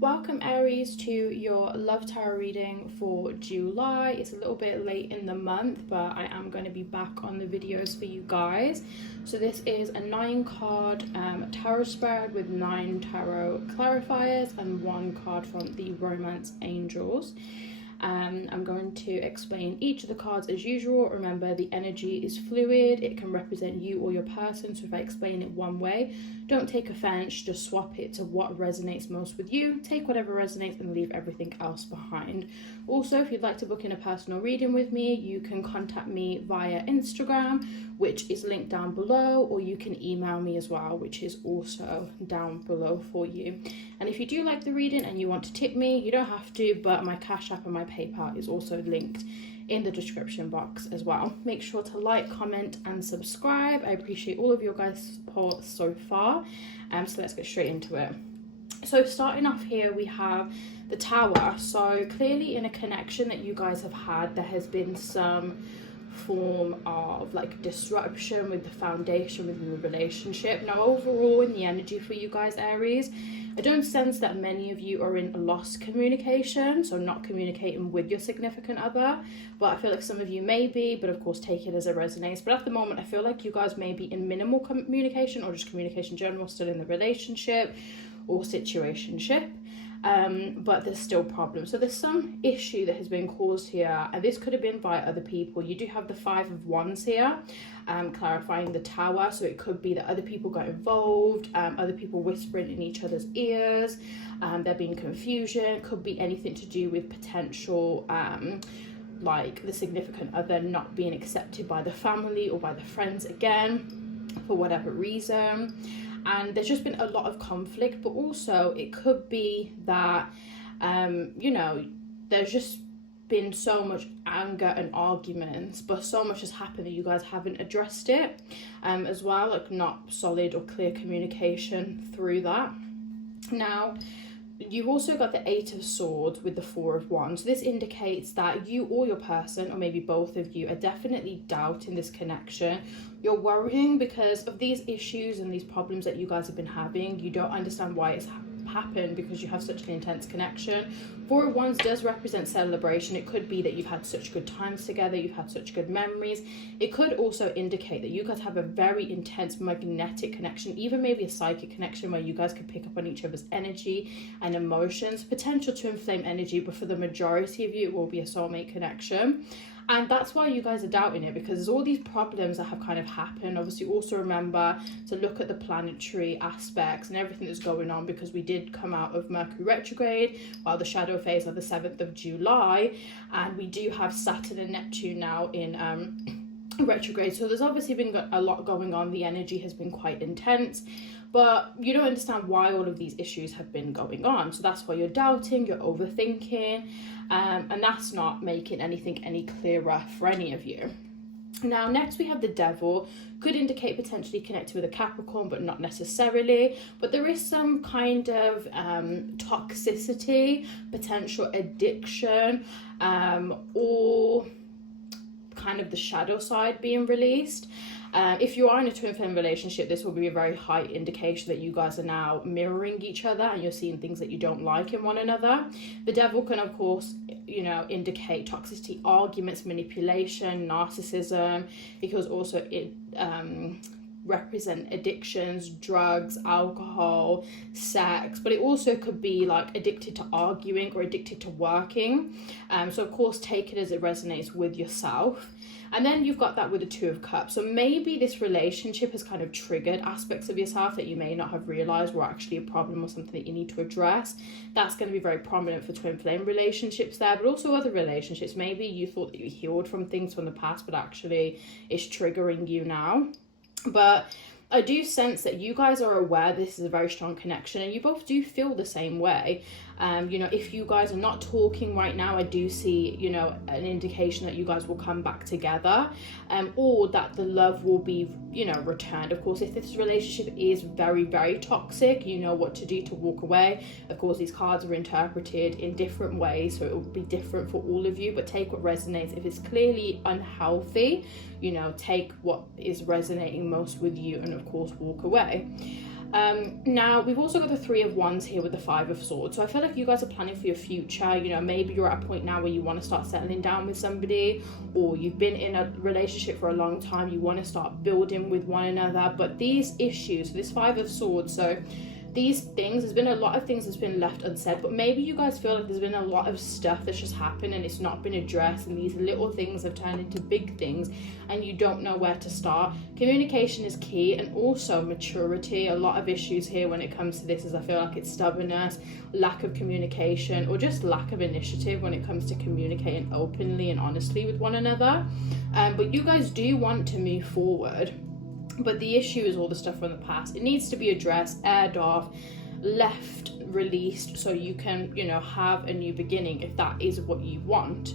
Welcome Aries to your love tarot reading for July. It's a little bit late in the month, but I am going to be back on the videos for you guys. So this is a 9-card tarot spread with 9 tarot clarifiers and 1 card from the Romance Angels. I'm going to explain each of the cards as usual. Remember, the energy is fluid. It can represent you or your person. So if I explain it one way, don't take offense. Just swap it to what resonates most with you. Take whatever resonates and leave everything else behind. Also, if you'd like to book in a personal reading with me, you can contact me via Instagram, which is linked down below, or you can email me as well, which is also down below for you. And if you do like the reading and you want to tip me, you don't have to, but my Cash App and my PayPal is also linked in the description box as well. Make sure to like, comment and subscribe. I appreciate all of your guys' support so far. So let's get straight into it. So starting off here, we have the Tower. So clearly in a connection that you guys have had, there has been some form of like disruption with the foundation within the relationship. Now overall in the energy for you guys, Aries, I don't sense that many of you are in lost communication, so not communicating with your significant other, but I feel like some of you may be, but of course take it as it resonates. But at the moment I feel like you guys may be in minimal communication, or just communication in general, still in the relationship or situationship. But there's still problems. So there's some issue that has been caused here, and this could have been by other people. You do have the 5 of Wands here, clarifying the Tower. So it could be that other people got involved, other people whispering in each other's ears, there being confusion. It could be anything to do with potential like the significant other not being accepted by the family or by the friends again, for whatever reason. And there's just been a lot of conflict, but also it could be that, you know, there's just been so much anger and arguments, but so much has happened that you guys haven't addressed it as well, like not solid or clear communication through that. Now, you've also got the 8 of Swords with the 4 of Wands. This indicates that you or your person, or maybe both of you, are definitely doubting this connection. You're worrying because of these issues and these problems that you guys have been having. You don't understand why it's happened because you have such an intense connection. 4 of Wands does represent celebration. It could be that you've had such good times together, you've had such good memories. It could also indicate that you guys have a very intense magnetic connection, even maybe a psychic connection where you guys could pick up on each other's energy and emotions. Potential to inflame energy, but for the majority of you it will be a soulmate connection. And that's why you guys are doubting it, because there's all these problems that have kind of happened. Obviously also remember to look at the planetary aspects and everything that's going on, because we did come out of Mercury retrograde while the shadow phase of the 7th of July, and we do have Saturn and Neptune now in retrograde. So there's obviously been a lot going on. The energy has been quite intense, but you don't understand why all of these issues have been going on. So that's why you're doubting, you're overthinking, and that's not making anything any clearer for any of you. Now next we have the Devil. Could indicate potentially connected with a Capricorn, but not necessarily. But there is some kind of toxicity, potential addiction, or kind of the shadow side being released. If you are in a twin flame relationship, this will be a very high indication that you guys are now mirroring each other and you're seeing things that you don't like in one another. The Devil can of course, you know, indicate toxicity, arguments, manipulation, narcissism. It can also represent addictions, drugs, alcohol, sex, but it also could be like addicted to arguing or addicted to working. So of course take it as it resonates with yourself. And then you've got that with the 2 of Cups. So maybe this relationship has kind of triggered aspects of yourself that you may not have realized were actually a problem or something that you need to address. That's going to be very prominent for twin flame relationships there, but also other relationships. Maybe you thought that you healed from things from the past, but actually it's triggering you now. But I do sense that you guys are aware this is a very strong connection, and you both do feel the same way. You know, if you guys are not talking right now, I do see, you know, an indication that you guys will come back together, or that the love will be, you know, returned. Of course, if this relationship is very, very toxic, you know what to do to walk away. Of course, these cards are interpreted in different ways, so it will be different for all of you, but take what resonates. If it's clearly unhealthy, you know, take what is resonating most with you and of course walk away. Now we've also got the Three of Wands here with the Five of Swords. So I feel like you guys are planning for your future. You know, maybe you're at a point now where you want to start settling down with somebody, or you've been in a relationship for a long time, you want to start building with one another. But these issues, this Five of Swords, so these things, there's been a lot of things that's been left unsaid, but maybe you guys feel like there's been a lot of stuff that's just happened and it's not been addressed, and these little things have turned into big things and you don't know where to start. Communication is key, and also maturity. A lot of issues here when it comes to this is I feel like it's stubbornness, lack of communication, or just lack of initiative when it comes to communicating openly and honestly with one another. But you guys do want to move forward. But the issue is all the stuff from the past. It needs to be addressed, aired off, left, released, so you can, you know, have a new beginning if that is what you want.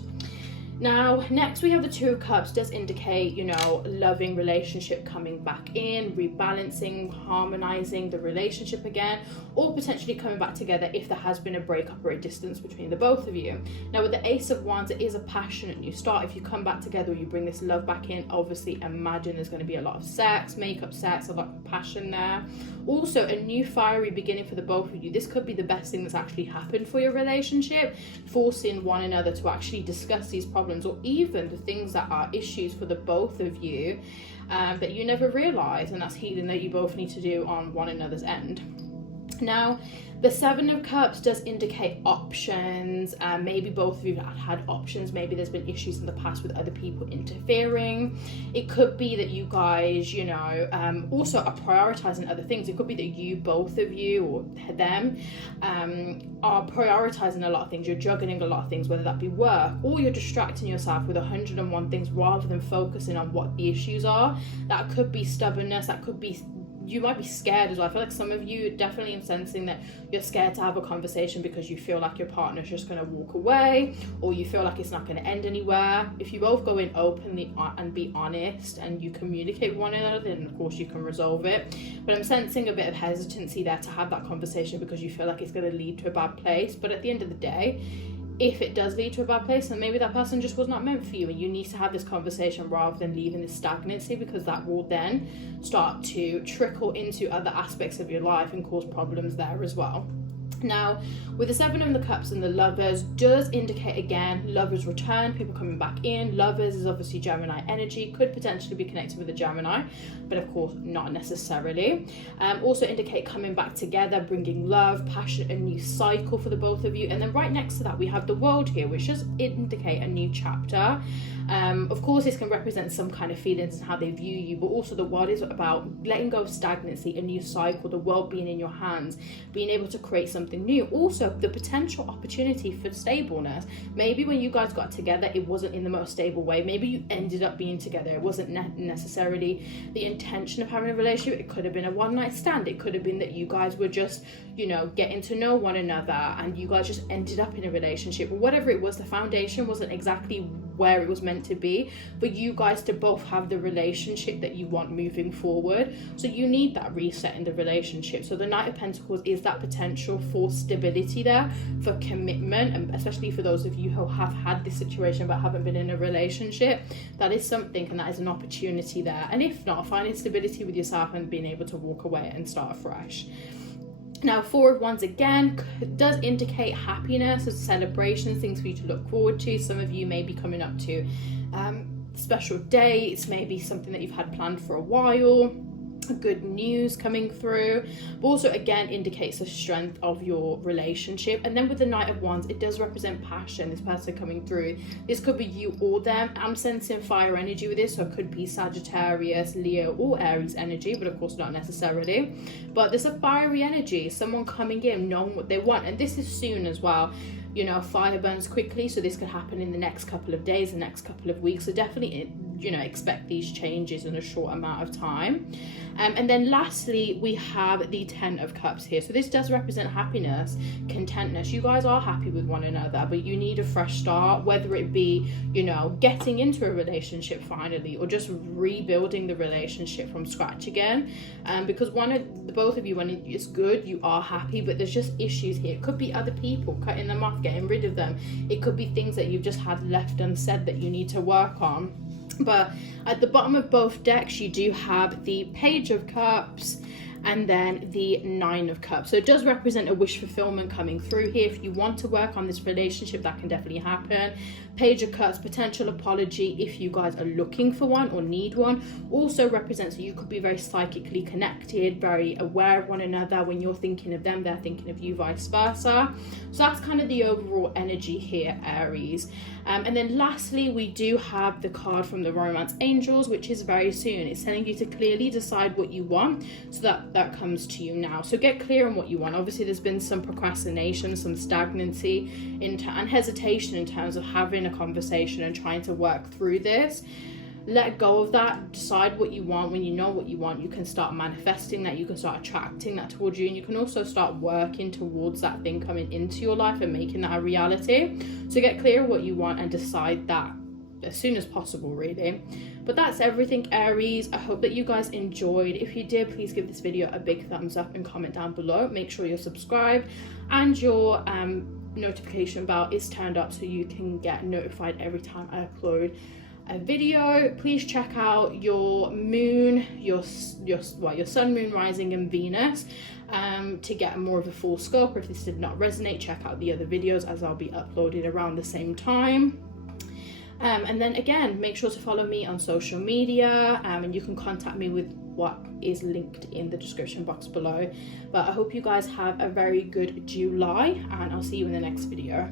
Now, next we have the Two of Cups. Does indicate, you know, loving relationship coming back in, rebalancing, harmonizing the relationship again, or potentially coming back together if there has been a breakup or a distance between the both of you. Now, with the Ace of Wands, it is a passionate new start. If you come back together, you bring this love back in, obviously imagine there's going to be a lot of sex, makeup sex, a lot of passion there. Also, a new fiery beginning for the both of you. This could be the best thing that's actually happened for your relationship, forcing one another to actually discuss these problems, or even the things that are issues for the both of you that you never realize, and that's healing that you both need to do on one another's end. Now, the Seven of Cups does indicate options. Maybe both of you have had options. Maybe there's been issues in the past with other people interfering. It could be that you guys, you know, also are prioritizing other things. It could be that you, both of you, or them, are prioritizing a lot of things. You're juggling a lot of things, whether that be work, or you're distracting yourself with 101 things rather than focusing on what the issues are. That could be stubbornness. That could be, you might be scared as well. I feel like some of you definitely am sensing that you're scared to have a conversation because you feel like your partner's just going to walk away, or you feel like it's not going to end anywhere. If you both go in openly and be honest and you communicate with one another, then of course you can resolve it. But I'm sensing a bit of hesitancy there to have that conversation because you feel like it's going to lead to a bad place. But at the end of the day, if it does lead to a bad place, then maybe that person just was not meant for you, and you need to have this conversation rather than leaving this stagnancy, because that will then start to trickle into other aspects of your life and cause problems there as well. Now, with the Seven of the Cups and the Lovers, does indicate again lovers return, people coming back in. Lovers is obviously Gemini energy, could potentially be connected with a Gemini, but of course not necessarily. Also indicate coming back together, bringing love, passion, a new cycle for the both of you. And then right next to that we have the World here, which does indicate a new chapter. Of course this can represent some kind of feelings and how they view you, but also the World is about letting go of stagnancy, a new cycle, the world being in your hands, being able to create something new. Also the potential opportunity for stableness. Maybe when you guys got together it wasn't in the most stable way. Maybe you ended up being together, it wasn't necessarily the intention of having a relationship. It could have been a one-night stand. It could have been that you guys were just, you know, getting to know one another and you guys just ended up in a relationship, or whatever it was. The foundation wasn't exactly where it was meant to be for you guys to both have the relationship that you want moving forward. So you need that reset in the relationship. So the Knight of Pentacles is that potential for stability there, for commitment, and especially for those of you who have had this situation but haven't been in a relationship, that is something, and that is an opportunity there. And if not, finding stability with yourself and being able to walk away and start afresh. Now, Four of Wands again does indicate happiness, celebrations, things for you to look forward to. Some of you may be coming up to special dates, maybe something that you've had planned for a while, good news coming through, but also again indicates the strength of your relationship. And then with the Knight of Wands, it does represent passion, this person coming through. This could be you or them. I'm sensing fire energy with this, so it could be Sagittarius, Leo, or Aries energy, but of course not necessarily. But there's a fiery energy, someone coming in knowing what they want, and this is soon as well. You know, fire burns quickly, so this could happen in the next couple of days, the next couple of weeks. So definitely, you know, expect these changes in a short amount of time. And then lastly, we have the Ten of Cups here. So this does represent happiness, contentness. You guys are happy with one another, but you need a fresh start, whether it be, you know, getting into a relationship finally, or just rebuilding the relationship from scratch again. Because both of you, when it's good, you are happy, but there's just issues here. It could be other people, cutting them off, getting rid of them. It could be things that you've just had left unsaid that you need to work on. But at the bottom of both decks, you do have the Page of Cups and then the Nine of Cups. So it does represent a wish fulfillment coming through here. If you want to work on this relationship, that can definitely happen. Page of Cups, potential apology if you guys are looking for one or need one. Also represents that you could be very psychically connected, very aware of one another. When you're thinking of them, they're thinking of you, vice versa. So that's kind of the overall energy here, Aries. And then lastly, we do have the card from the Romance Angels, which is very soon. It's telling you to clearly decide what you want, so that comes to you now. So get clear on what you want. Obviously, there's been some procrastination, some stagnancy and hesitation in terms of having a conversation and trying to work through this. Let go of that. Decide what you want. When you know what you want, you can start manifesting that. You can start attracting that towards you, and you can also start working towards that thing coming into your life and making that a reality. So get clear on what you want and decide that as soon as possible, really. But that's everything, Aries. I hope that you guys enjoyed. If you did, please give this video a big thumbs up and comment down below. Make sure you're subscribed and your notification bell is turned up so you can get notified every time I upload a video. Please check out your moon, your sun, moon, rising, and Venus to get more of a full scope. Or if this did not resonate, check out the other videos, as I'll be uploaded around the same time. And then again, make sure to follow me on social media, and you can contact me with what is linked in the description box below. But I hope you guys have a very good July, and I'll see you in the next video.